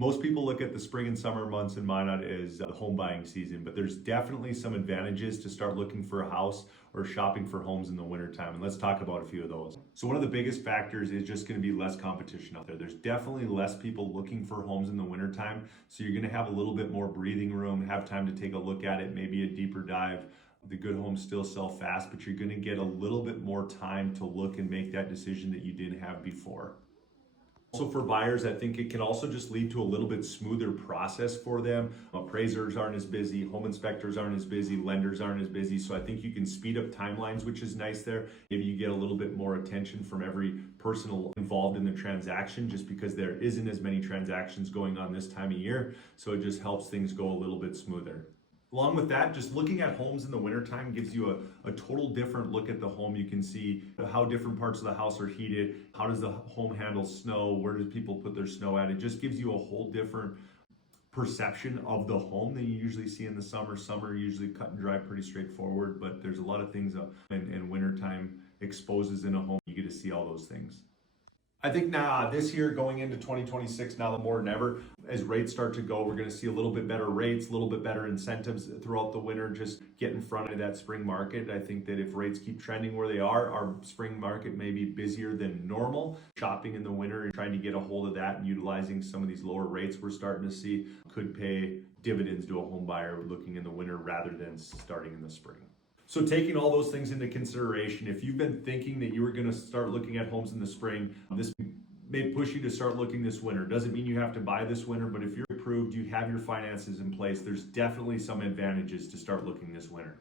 Most people look at the spring and summer months in Minot as the home buying season, but there's definitely some advantages to start looking for a house or shopping for homes in the wintertime. And let's talk about a few of those. So one of the biggest factors is just going to be less competition out there. There's definitely less people looking for homes in the wintertime. So you're going to have a little bit more breathing room, have time to take a look at it, maybe a deeper dive. The good homes still sell fast, but you're going to get a little bit more time to look and make that decision that you didn't have before. Also for buyers, I think it can also just lead to a little bit smoother process for them. Appraisers aren't as busy, home inspectors aren't as busy, lenders aren't as busy. So I think you can speed up timelines, which is nice there. Maybe you get a little bit more attention from every person involved in the transaction just because there isn't as many transactions going on this time of year. So it just helps things go a little bit smoother. Along with that, just looking at homes in the wintertime gives you a total different look at the home. You can see how different parts of the house are heated. How does the home handle snow? Where do people put their snow at? It just gives you a whole different perception of the home than you usually see in the summer. Summer usually cut and dry, pretty straightforward, but there's a lot of things in wintertime exposes in a home. You get to see all those things. I think now this year going into 2026, now more than ever, as rates start to go, we're going to see a little bit better rates, a little bit better incentives throughout the winter. Just get in front of that spring market. I think that if rates keep trending where they are, our spring market may be busier than normal. Shopping in the winter and trying to get a hold of that and utilizing some of these lower rates we're starting to see could pay dividends to a home buyer looking in the winter rather than starting in the spring. So taking all those things into consideration, if you've been thinking that you were going to start looking at homes in the spring, this may push you to start looking this winter. Doesn't mean you have to buy this winter, but if you're approved, you have your finances in place, there's definitely some advantages to start looking this winter.